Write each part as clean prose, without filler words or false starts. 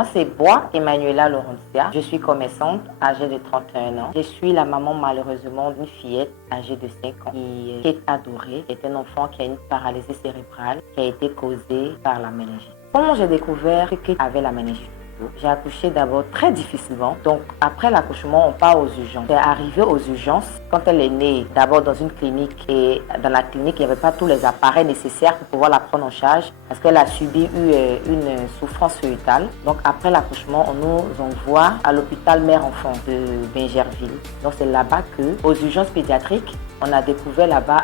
Moi, c'est Bois Emmanuela Laurentia. Je suis commerçante, âgée de 31 ans. Je suis la maman, malheureusement, d'une fillette âgée de 5 ans qui est adorée. C'est un enfant qui a une paralysie cérébrale qui a été causée par la méningite. Comment j'ai découvert qu'elle avait la méningite? J'ai accouché d'abord très difficilement. Donc, après l'accouchement, on part aux urgences. C'est arrivé aux urgences quand elle est née, d'abord dans une clinique. Et dans la clinique, il n'y avait pas tous les appareils nécessaires pour pouvoir la prendre en charge parce qu'elle a subi une souffrance fœtale. Donc, après l'accouchement, on nous envoie à l'hôpital mère-enfant de Bingerville. Donc, c'est là-bas aux urgences pédiatriques, on a découvert là-bas,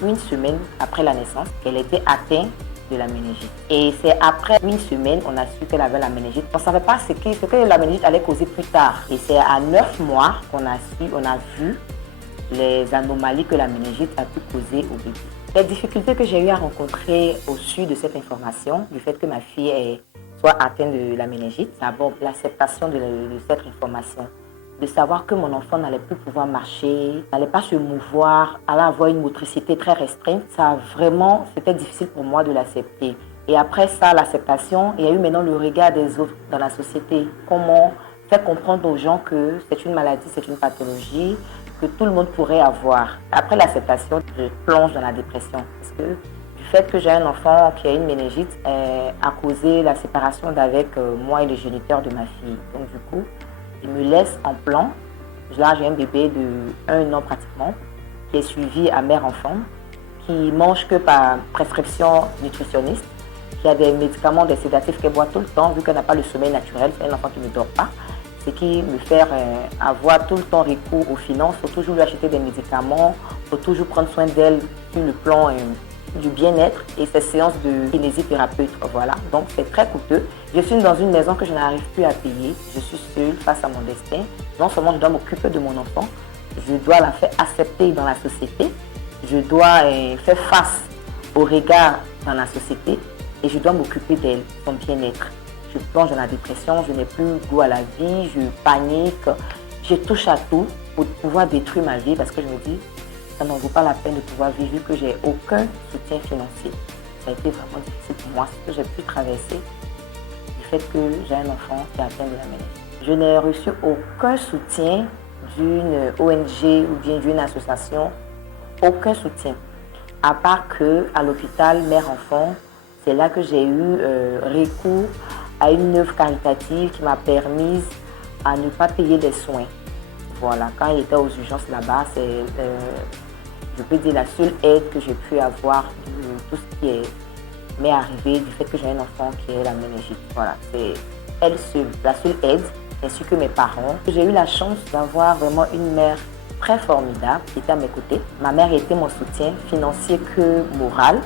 une semaine après la naissance, qu'elle était atteinte de la méningite. Et c'est après une semaine, on a su qu'elle avait la méningite. On ne savait pas ce que la méningite allait causer plus tard. Et c'est à 9 mois qu'on a vu les anomalies que la méningite a pu causer au bébé. Les difficultés que j'ai eu à rencontrer au su de cette information, du fait que ma fille soit atteinte de la méningite, d'abord l'acceptation de cette information. De savoir que mon enfant n'allait plus pouvoir marcher, n'allait pas se mouvoir, allait avoir une motricité très restreinte. C'était difficile pour moi de l'accepter. Et après ça, l'acceptation, il y a eu maintenant le regard des autres dans la société. Comment faire comprendre aux gens que c'est une maladie, c'est une pathologie, que tout le monde pourrait avoir. Après l'acceptation, je plonge dans la dépression. Parce que du fait que j'ai un enfant qui a une méningite a causé la séparation d'avec moi et le géniteur de ma fille. Donc du coup, il me laisse en plan. Là, j'ai un bébé de 1 an pratiquement, qui est suivi à mère-enfant, qui mange que par prescription nutritionniste, qui a des médicaments, des sédatifs qu'elle boit tout le temps, vu qu'elle n'a pas le sommeil naturel, c'est un enfant qui ne dort pas. C'est qui me fait avoir tout le temps recours aux finances. Il faut toujours lui acheter des médicaments, il faut toujours prendre soin d'elle sur le plan du bien-être et ces séances de kinésithérapeute. Voilà, donc c'est très coûteux. Je suis dans une maison que je n'arrive plus à payer. Je suis seule face à mon destin. Non seulement je dois m'occuper de mon enfant, je dois la faire accepter dans la société, je dois faire face au regard dans la société et je dois m'occuper d'elle, son bien-être. Je plonge dans la dépression, je n'ai plus goût à la vie, je panique, je touche à tout pour pouvoir détruire ma vie parce que je me dis ça n'en vaut pas la peine de pouvoir vivre vu que j'ai aucun soutien financier. Ça a été vraiment difficile pour moi, ce que j'ai pu traverser du fait que j'ai un enfant qui est atteint de la méningite. Je n'ai reçu aucun soutien d'une ONG ou bien d'une association, aucun soutien. À part qu'à l'hôpital mère-enfant, c'est là que j'ai eu recours à une œuvre caritative qui m'a permis à ne pas payer des soins. Voilà, quand il était aux urgences là-bas, c'est, je peux dire, la seule aide que j'ai pu avoir de tout ce qui m'est arrivé du fait que j'ai un enfant qui est la méningite. Voilà, c'est elle seule, la seule aide, ainsi que mes parents. J'ai eu la chance d'avoir vraiment une mère très formidable qui était à mes côtés. Ma mère était mon soutien financier que moral,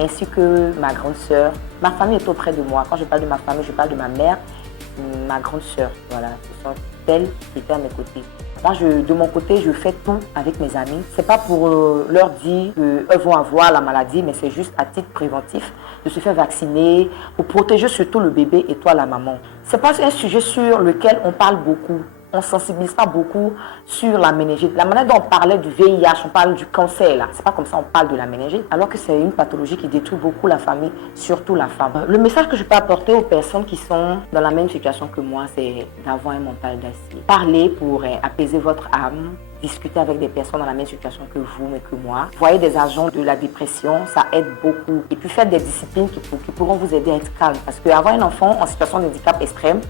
ainsi que ma grande sœur. Ma famille est auprès de moi. Quand je parle de ma famille, je parle de ma mère, ma grande sœur. Voilà, ce sont elles qui étaient à mes côtés. Moi, de mon côté, je fais tout avec mes amis. C'est pas pour leur dire qu'eux vont avoir la maladie, mais c'est juste à titre préventif de se faire vacciner pour protéger surtout le bébé et toi, la maman. C'est pas un sujet sur lequel on parle beaucoup. On ne sensibilise pas beaucoup sur la méningite. La manière dont on parlait du VIH, on parle du cancer, là. C'est pas comme ça on parle de la méningite, alors que c'est une pathologie qui détruit beaucoup la famille, surtout la femme. Le message que je peux apporter aux personnes qui sont dans la même situation que moi, c'est d'avoir un mental d'acier. Parler pour apaiser votre âme, discuter avec des personnes dans la même situation que vous, mais que moi. Voyez des agents de la dépression, ça aide beaucoup. Et puis faire des disciplines qui pourront vous aider à être calme. Parce qu'avoir un enfant en situation de handicap extrême,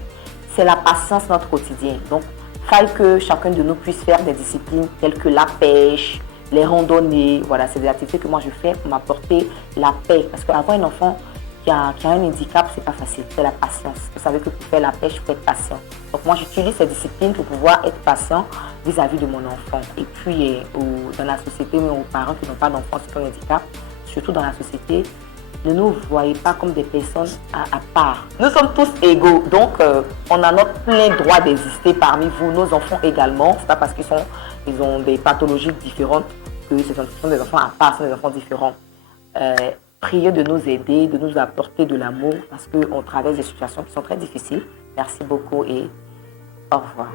c'est la patience notre quotidien. Donc, il faille que chacun de nous puisse faire des disciplines telles que la pêche, les randonnées. Voilà, c'est des activités que moi je fais pour m'apporter la paix. Parce qu'avoir un enfant qui a un handicap, c'est pas facile. C'est la patience. Vous savez que pour faire la pêche, il faut être patient. Donc, moi, j'utilise ces disciplines pour pouvoir être patient vis-à-vis de mon enfant. Et puis, dans la société, mais aux parents qui n'ont pas d'enfants sur un handicap, surtout dans la société, ne nous voyez pas comme des personnes à part. Nous sommes tous égaux, donc on a notre plein droit d'exister parmi vous, nos enfants également. C'est pas parce qu'ils ont des pathologies différentes que ce sont des enfants à part, ce sont des enfants différents. Priez de nous aider, de nous apporter de l'amour parce qu'on traverse des situations qui sont très difficiles. Merci beaucoup et au revoir.